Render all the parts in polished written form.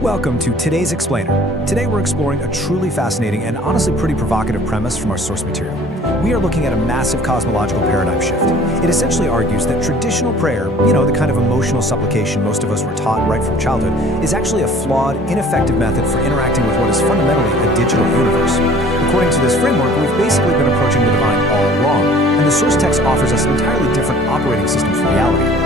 Welcome to today's Explainer. Today we're exploring a truly fascinating and honestly pretty provocative premise from our source material. We are looking at a massive cosmological paradigm shift. It essentially argues that traditional prayer, the kind of emotional supplication most of us were taught right from childhood, is actually a flawed, ineffective method for interacting with what is fundamentally a digital universe. According to this framework, we've basically been approaching the divine all wrong, and the source text offers us an entirely different operating system for reality.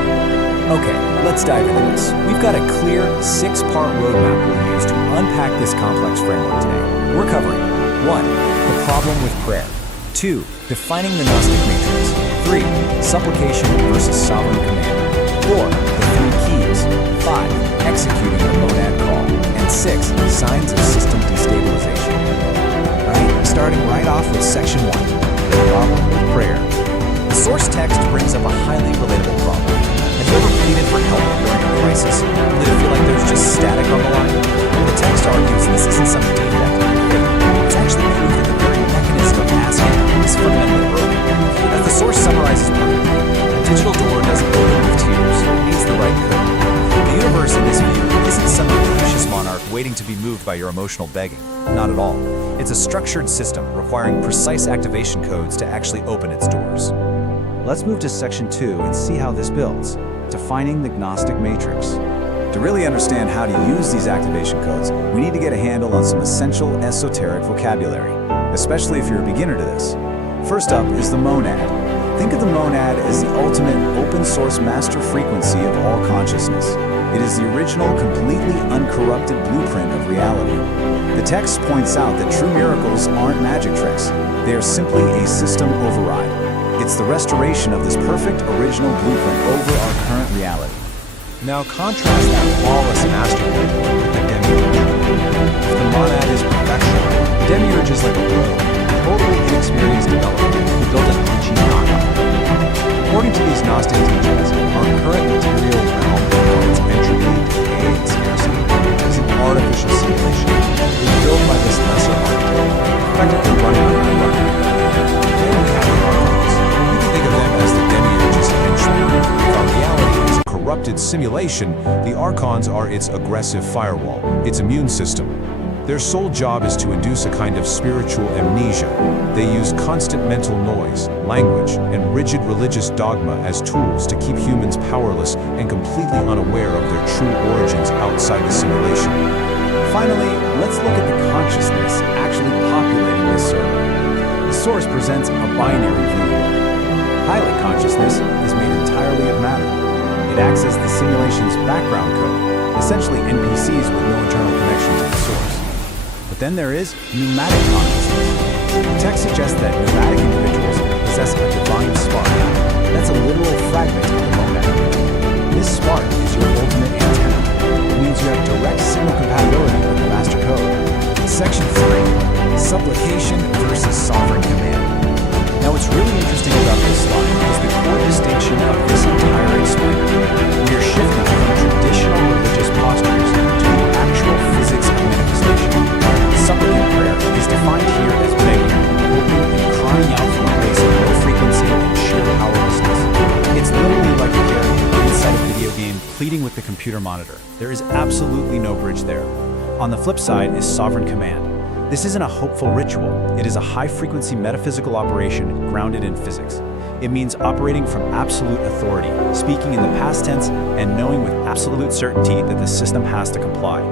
Okay, let's dive into this. We've got a clear, 6-part roadmap we'll use to unpack this complex framework today. We're covering 1. The problem with prayer. 2. Defining the Gnostic matrix. 3. Supplication versus sovereign command. 4. The 3 keys. 5. Executing the monad call. And 6. Signs of system destabilization. Alright, starting right off with section 1. The problem with prayer. The source text brings up a highly relatable problem. Have you ever pleaded for help during a crisis? Did it feel like there's just static on the line? The text argues this isn't some defect in faith. It's actually proof that the very mechanism of asking is fundamentally broken. As the source summarizes perfectly, a digital door doesn't open with tears, it needs the right code. The universe in this view isn't some capricious monarch waiting to be moved by your emotional begging. Not at all. It's a structured system requiring precise activation codes to actually open its doors. Let's move to section 2 and see how this builds. Defining the Gnostic matrix. To really understand how to use these activation codes, we need to get a handle on some essential esoteric vocabulary, especially if you're a beginner to this. First up is the monad. Think of the monad as the ultimate open-source master frequency of all consciousness. It is the original, completely uncorrupted blueprint of reality. The text points out that true miracles aren't magic tricks. They are simply a system override. It's the restoration of this perfect original blueprint over our current reality. Now contrast that flawless masterpiece with the Demiurge. If the monad is perfection, the Demiurge is like a rogue, totally inexperienced developer who built an OG knockout. According to these Gnostic teachings, our current material realm, its entropy, decay, and scarcity, is an artificial simulation. It was built by this lesser architect, effectively running on a run. Then we have the archons. Think of them as the Demiurge's henchmen. If our reality is a corrupted simulation, the Archons are its aggressive firewall, its immune system. Their sole job is to induce a kind of spiritual amnesia. They use constant mental noise, language, and rigid religious dogma as tools to keep humans powerless and completely unaware of their true origins outside the simulation. Finally, let's look at the consciousness actually populating this server. The source presents a binary view. Pilot consciousness is made entirely of matter. It acts as the simulation's background code, essentially NPCs with no internal connection to the source. But then there is pneumatic consciousness. The text suggests that pneumatic individuals possess a divine spark. That's a literal fragment of the monad. This spark is your ultimate antenna. It means you have direct signal compatibility with the master code. Section 3. Supplication versus sovereign command. Now what's really interesting about this slide is the core distinction of this entire explainer. We are shifting from traditional religious postures to the actual physics of manifestation. Supplicant prayer is defined here as begging, hoping, and crying out from a place of low frequency and sheer powerlessness. It's literally like a character inside a video game pleading with the computer monitor. There is absolutely no bridge there. On the flip side is sovereign command. This isn't a hopeful ritual. It is a high-frequency metaphysical operation grounded in physics. It means operating from absolute authority, speaking in the past tense, and knowing with absolute certainty that the system has to comply.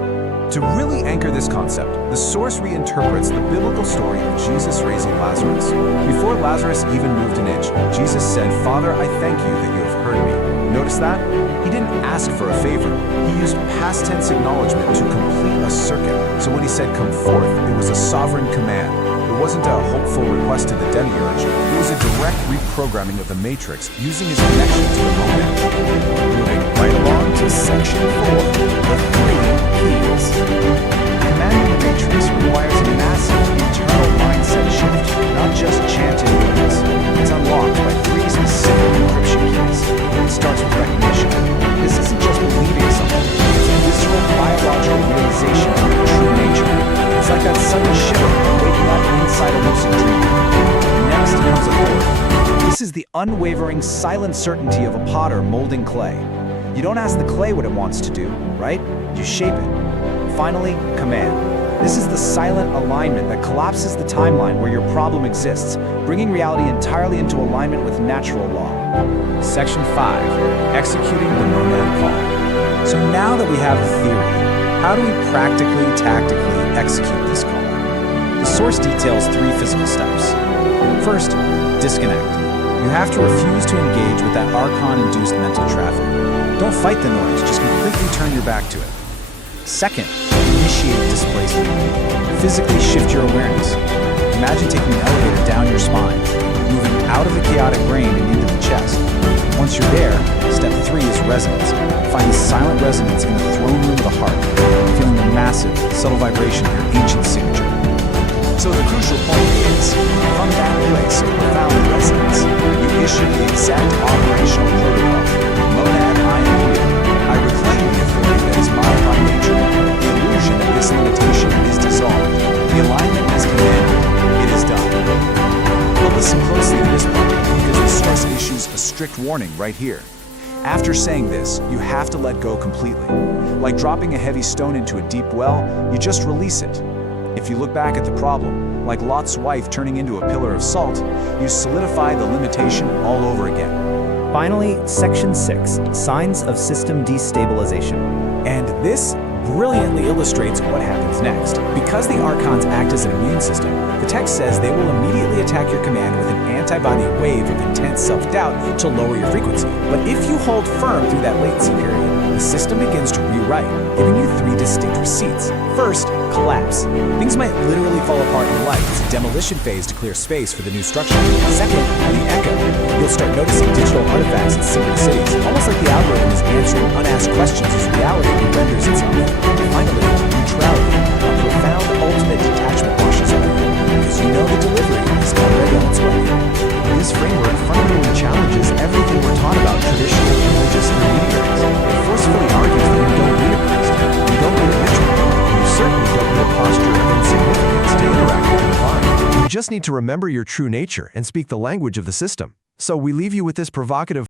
To really anchor this concept, the source reinterprets the biblical story of Jesus raising Lazarus. Before Lazarus even moved an inch, Jesus said, "Father, I thank you that you have heard me." Notice that? He didn't ask for a favor. He used past tense acknowledgement to complete a circuit. So when he said, "Come forth," it was a sovereign command. It wasn't a hopeful request to the Demiurge. It was a direct reprogramming of the matrix using his connection to the monad. Moving right along to section 4, the 3 keys. Commanding the matrix requires a massive internal mindset shift, not just chanted words. It's unlocked by 3 specific encryption keys. It starts with recognition. This isn't just believing something. It's a visceral biological realization of your true nature. It's like that sudden shiver waking up inside a lucid dream. Next comes authority. This is the unwavering, silent certainty of a potter molding clay. You don't ask the clay what it wants to do, right? You shape it. finally, command. This is the silent alignment that collapses the timeline where your problem exists, bringing reality entirely into alignment with natural law. Section 5. Executing the monad call. So now that we have a theory, how do we practically, tactically execute this call? The source details 3 physical steps. First, disconnect. You have to refuse to engage with that archon-induced mental traffic. Don't fight the noise, just completely turn your back to it. Second, initiate displacement. Physically shift your awareness. Imagine taking an elevator down your spine, moving out of the chaotic brain and into the chest. Once you're there, step 3 is resonance. Find the silent resonance in the throne room of the heart, feeling the massive, subtle vibration of your ancient signature. So the crucial point is, from that place of profound resonance, you issue the exact operational protocol. Monad, I am real. I reclaim the authority that is mine by nature. The illusion of this limitation is dissolved. The alignment as commanded. It is done. But listen closely to this part, because the source issues a strict warning right here. After saying this, you have to let go completely. Like dropping a heavy stone into a deep well, you just release it. If you look back at the problem, like Lot's wife turning into a pillar of salt, you solidify the limitation all over again. Finally, Section 6, Signs of System Destabilization. And this brilliantly illustrates what happens next. Because the archons act as an immune system, the text says they will immediately attack your command with an antibody wave of intense self-doubt to lower your frequency. But if you hold firm through that latency period, the system begins to rewrite, giving you 3 distinct receipts. First, collapse. Things might literally fall apart in your life. It's a demolition phase to clear space for the new structure. Second, the echo. You'll start noticing digital artifacts in synchronicities, almost like the algorithm is answering unasked questions as reality renders itself. Finally, neutrality. A profound ultimate detachment washes over you, because you know the delivery is already on its way. This framework fundamentally challenges everything we're taught about traditional religious intermediaries. It forcefully argues that you don't need a priest, you don't need a ritual, and you certainly don't need a posture of insignificance to interact with the divine. You just need to remember your true nature and speak the language of the system. So we leave you with this provocative